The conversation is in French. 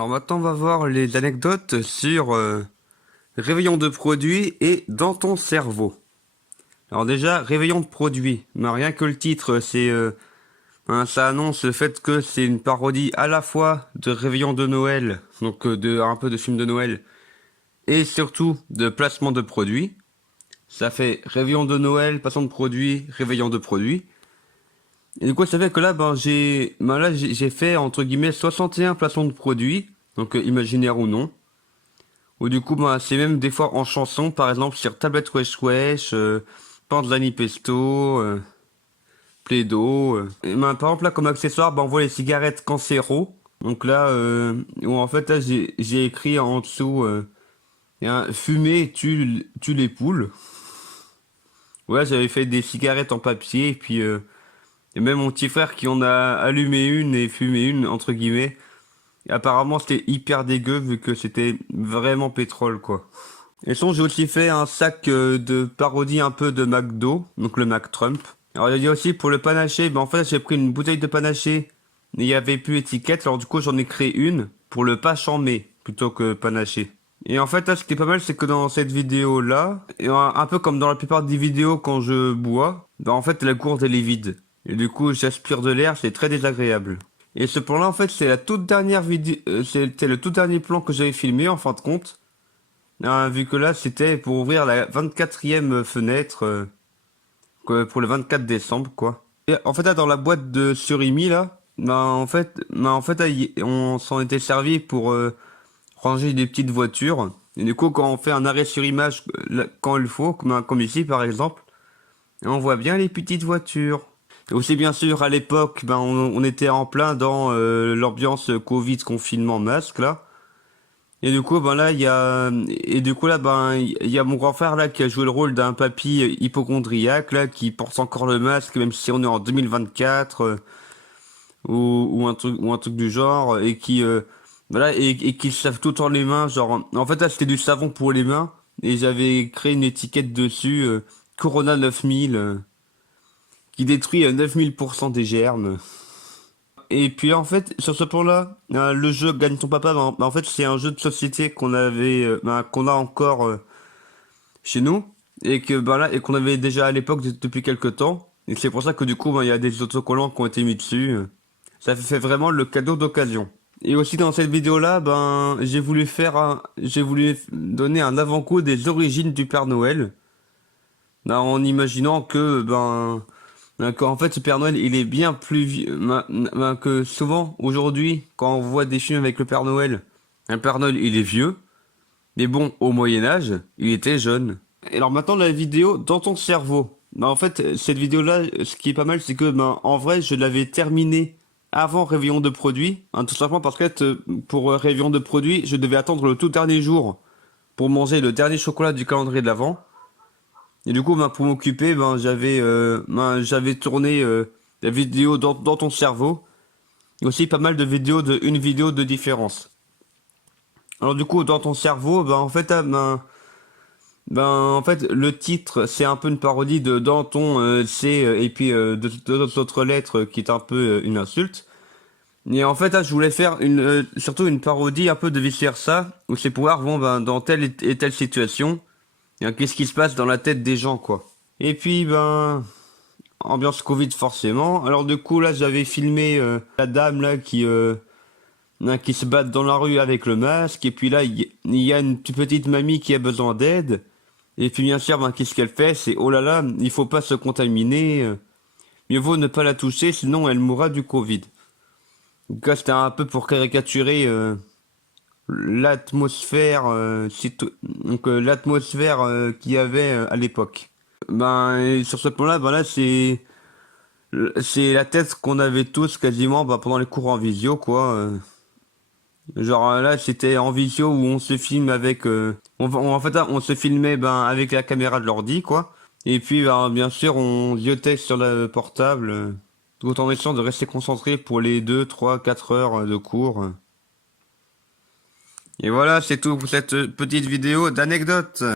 Alors maintenant on va voir les anecdotes sur réveillon de produits et dans ton cerveau. Alors déjà, réveillon de produits, mais rien que le titre, ça annonce le fait que c'est une parodie à la fois de réveillon de Noël, donc un peu de film de Noël, et surtout de placement de produits. Ça fait réveillon de Noël, placement de produits, réveillon de produits. Et du coup, ça fait que là, j'ai fait entre guillemets 61 placements de produits, donc imaginaires ou non. Ou du coup, c'est même des fois en chanson, par exemple sur Tablette Wesh Wesh, Panzani Pesto, Plaido. Par exemple, là, comme accessoire, on voit les cigarettes Cancéro. Donc là, où en fait, là, j'ai écrit en dessous, fumer tue les poules. Ouais, j'avais fait des cigarettes en papier, et puis, et même mon petit frère qui en a allumé une et fumé une, entre guillemets. Et apparemment, c'était hyper dégueu, vu que c'était vraiment pétrole, quoi. Et sinon, j'ai aussi fait un sac de parodie un peu de McDo, donc le Mac Trump. Alors, il y a aussi pour le panaché, en fait, j'ai pris une bouteille de panaché, mais il n'y avait plus étiquette, alors du coup, j'en ai créé une pour le pas chambé plutôt que panaché. Et en fait, là, ce qui est pas mal, c'est que dans cette vidéo-là, et un peu comme dans la plupart des vidéos quand je bois, en fait, la gourde, elle est vide. Et du coup, j'aspire de l'air, c'est très désagréable. Et ce plan-là, en fait, c'est la toute dernière vidéo, c'était le tout dernier plan que j'avais filmé, en fin de compte. Vu que là, c'était pour ouvrir la 24e fenêtre pour le 24 décembre, quoi. Et en fait, là, dans la boîte de surimi, là, là, on s'en était servi pour ranger des petites voitures. Et du coup, quand on fait un arrêt sur image, quand il faut, comme ici, par exemple, on voit bien les petites voitures. Et aussi, bien sûr, à l'époque, on était en plein dans l'ambiance Covid, confinement, masque, là. Et du coup, il y a mon grand frère là qui a joué le rôle d'un papy hypocondriaque là qui porte encore le masque même si on est en 2024 ou un truc du genre et qui et qui se lave tout le temps les mains genre en fait là c'était du savon pour les mains et j'avais créé une étiquette dessus Corona 9000 qui détruit 9000% des germes. Et puis en fait, sur ce plan-là, le jeu Gagne ton papa, en fait, c'est un jeu de société qu'on a encore chez nous et que et qu'on avait déjà à l'époque depuis quelques temps. Et c'est pour ça que du coup, il y a des autocollants qui ont été mis dessus. Ça fait vraiment le cadeau d'occasion. Et aussi dans cette vidéo-là, j'ai voulu donner un avant-goût des origines du Père Noël, en imaginant que qu'en fait, ce Père Noël, il est bien plus vieux que souvent aujourd'hui, quand on voit des films avec le Père Noël. Un Père Noël, il est vieux, mais bon, au Moyen Âge, il était jeune. Et alors maintenant, la vidéo dans ton cerveau. En fait, cette vidéo-là, ce qui est pas mal, c'est que en vrai, je l'avais terminée avant Réveillon de produits, tout simplement parce que pour Réveillon de produits, je devais attendre le tout dernier jour pour manger le dernier chocolat du calendrier de l'Avent. Et du coup, pour m'occuper, j'avais tourné la vidéo dans ton cerveau. Et aussi pas mal de vidéos de une vidéo de différence. Alors du coup, dans ton cerveau, en fait, le titre, c'est un peu une parodie de Danton, et puis deux autres lettres qui est un peu une insulte. Et en fait, là, je voulais faire surtout une parodie un peu de vice versa, où ces pouvoirs vont dans telle et telle situation. Et qu'est-ce qui se passe dans la tête des gens, quoi. Et puis, ambiance Covid forcément. Alors du coup, là, j'avais filmé la dame là qui se bat dans la rue avec le masque. Et puis là, il y a une petite mamie qui a besoin d'aide. Et puis bien sûr, qu'est-ce qu'elle fait? C'est oh là là, il faut pas se contaminer. Mieux vaut ne pas la toucher, sinon elle mourra du Covid. Donc là, c'était un peu pour caricaturer l'atmosphère, l'atmosphère qu'il y avait à l'époque. Et sur ce point-là, là, c'est la tête qu'on avait tous quasiment pendant les cours en visio, quoi. Genre là, c'était en visio où on se filme avec, en fait, là, on se filmait avec la caméra de l'ordi, quoi. Et puis, bien sûr, on ziotait sur le portable, tout en essayant de rester concentré pour les 2, 3, 4 heures de cours. Et voilà, c'est tout pour cette petite vidéo d'anecdotes.